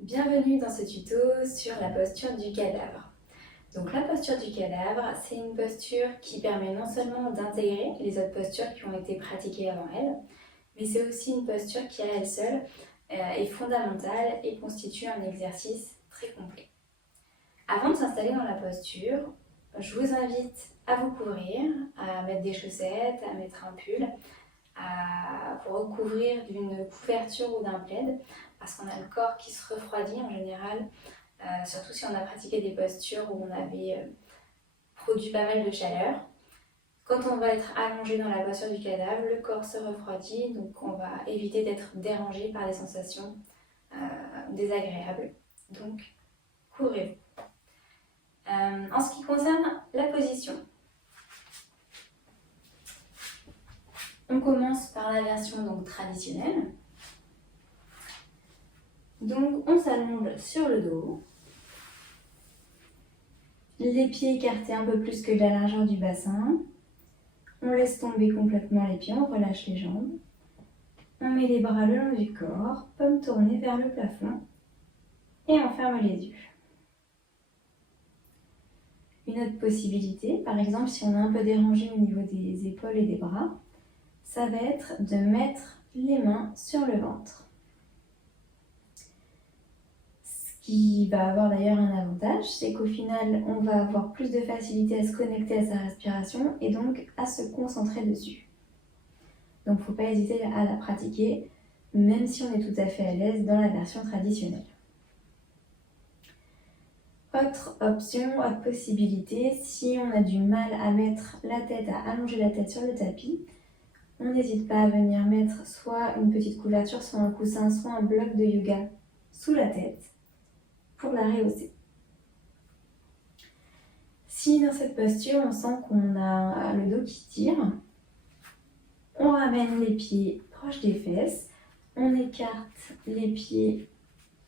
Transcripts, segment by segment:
Bienvenue dans ce tuto sur la posture du cadavre. Donc la posture du cadavre, c'est une posture qui permet non seulement d'intégrer les autres postures qui ont été pratiquées avant elle, mais c'est aussi une posture qui à elle seule est fondamentale et constitue un exercice très complet. Avant de s'installer dans la posture, je vous invite à vous couvrir, à mettre des chaussettes, à mettre un pull, à vous recouvrir d'une couverture ou d'un plaid, parce qu'on a le corps qui se refroidit en général, surtout si on a pratiqué des postures où on avait produit pas mal de chaleur. Quand on va être allongé dans la posture du cadavre, le corps se refroidit, donc on va éviter d'être dérangé par des sensations désagréables. Donc, couvrez-vous. En ce qui concerne la position, on commence par la version donc traditionnelle. Donc on s'allonge sur le dos, les pieds écartés un peu plus que de la largeur du bassin, on laisse tomber complètement les pieds, on relâche les jambes, on met les bras le long du corps, paume tournée vers le plafond et on ferme les yeux. Une autre possibilité, par exemple si on est un peu dérangé au niveau des épaules et des bras, ça va être de mettre les mains sur le ventre. Ce qui va avoir d'ailleurs un avantage, c'est qu'au final, on va avoir plus de facilité à se connecter à sa respiration et donc à se concentrer dessus. Donc il ne faut pas hésiter à la pratiquer, même si on est tout à fait à l'aise dans la version traditionnelle. Autre option, autre possibilité, si on a du mal à mettre la tête, à allonger la tête sur le tapis, on n'hésite pas à venir mettre soit une petite couverture, soit un coussin, soit un bloc de yoga sous la tête pour la rehausser. Si dans cette posture, on sent qu'on a le dos qui tire, on ramène les pieds proches des fesses, on écarte les pieds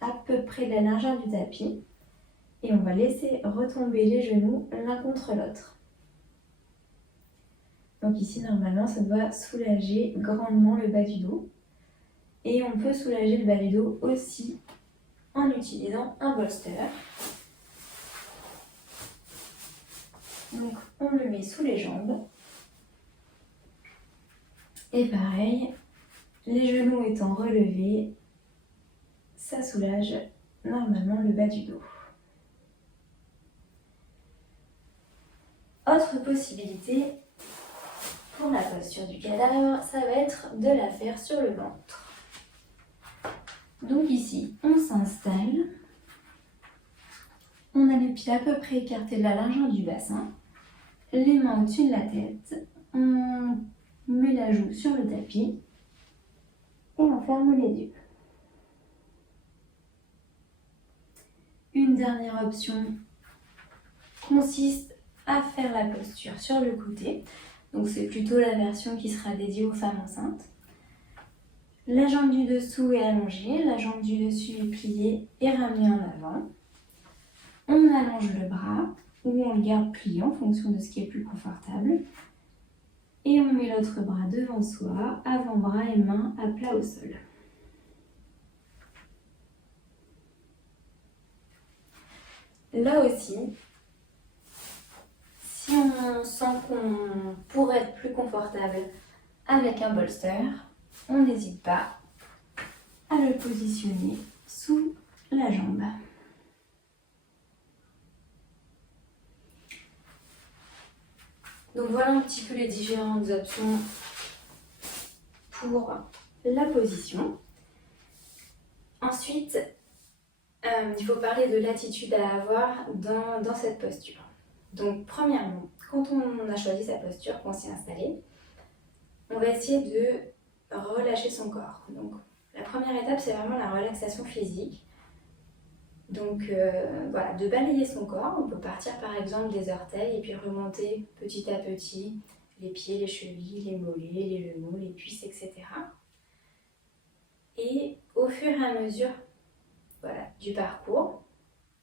à peu près de la largeur du tapis et on va laisser retomber les genoux l'un contre l'autre. Donc ici, normalement, ça doit soulager grandement le bas du dos. Et on peut soulager le bas du dos aussi en utilisant un bolster. Donc on le met sous les jambes. Et pareil, les genoux étant relevés, ça soulage normalement le bas du dos. Autre possibilité pour la posture du cadavre, ça va être de la faire sur le ventre. Donc ici, on s'installe. On a les pieds à peu près écartés de la largeur du bassin, les mains au-dessus de la tête, on met la joue sur le tapis et on ferme les yeux. Une dernière option consiste à faire la posture sur le côté, donc c'est plutôt la version qui sera dédiée aux femmes enceintes. La jambe du dessous est allongée, la jambe du dessus est pliée et ramenée en avant. On allonge le bras ou on le garde plié en fonction de ce qui est plus confortable. Et on met l'autre bras devant soi, avant-bras et mains à plat au sol. Là aussi, si on sent qu'on pourrait être plus confortable avec un bolster, on n'hésite pas à le positionner sous la jambe. Donc voilà un petit peu les différentes options pour la position. Ensuite, il faut parler de l'attitude à avoir dans cette posture. Donc premièrement, quand on a choisi sa posture, qu'on s'est installé, on va essayer de relâcher son corps. Donc la première étape, c'est vraiment la relaxation physique. Donc voilà, de balayer son corps, on peut partir par exemple des orteils et puis remonter petit à petit les pieds, les chevilles, les mollets, les genoux, les cuisses, etc. Et au fur et à mesure du parcours,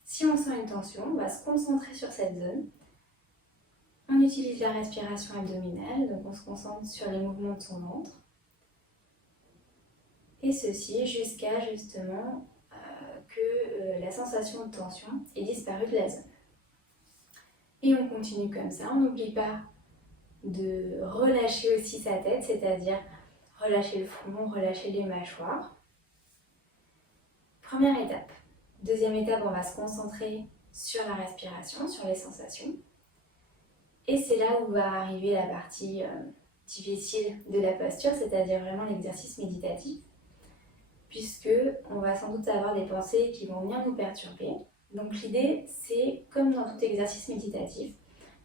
si on sent une tension, on va se concentrer sur cette zone. On utilise la respiration abdominale, donc on se concentre sur les mouvements de son ventre. Et ceci jusqu'à justement que la sensation de tension est disparue de la zone. Et on continue comme ça, on n'oublie pas de relâcher aussi sa tête, c'est-à-dire relâcher le front, relâcher les mâchoires. Première étape. Deuxième étape, on va se concentrer sur la respiration, sur les sensations. Et c'est là où va arriver la partie difficile de la posture, c'est-à-dire vraiment l'exercice méditatif, puisque on va sans doute avoir des pensées qui vont venir nous perturber. Donc l'idée, c'est, comme dans tout exercice méditatif,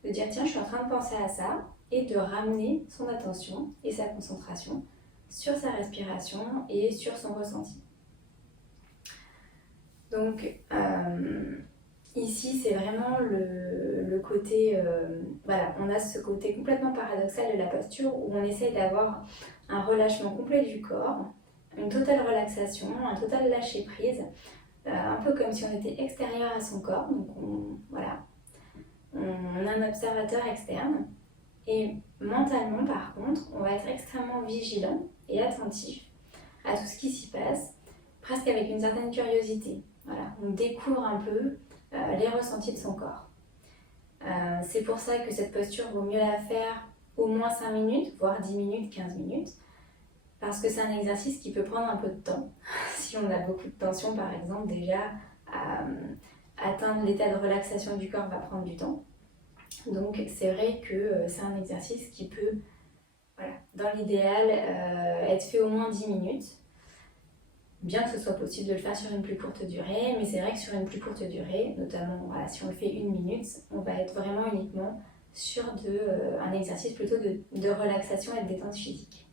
de dire tiens, je suis en train de penser à ça, et de ramener son attention et sa concentration sur sa respiration et sur son ressenti. Donc ici, c'est vraiment le côté, voilà, on a ce côté complètement paradoxal de la posture où on essaie d'avoir un relâchement complet du corps, une totale relaxation, un total lâcher prise, un peu comme si on était extérieur à son corps, donc on a un observateur externe. Et mentalement, par contre, on va être extrêmement vigilant et attentif à tout ce qui s'y passe, presque avec une certaine curiosité. Voilà, on découvre un peu les ressentis de son corps. C'est pour ça que cette posture, vaut mieux la faire au moins 5 minutes, voire 10 minutes, 15 minutes, parce que c'est un exercice qui peut prendre un peu de temps. Si on a beaucoup de tension, par exemple, déjà, atteindre l'état de relaxation du corps va prendre du temps. Donc c'est vrai que c'est un exercice qui peut, voilà, dans l'idéal, être fait au moins 10 minutes. Bien que ce soit possible de le faire sur une plus courte durée, mais c'est vrai que sur une plus courte durée, notamment voilà, si on le fait 1 minute, on va être vraiment uniquement sur un exercice plutôt de relaxation et de détente physique.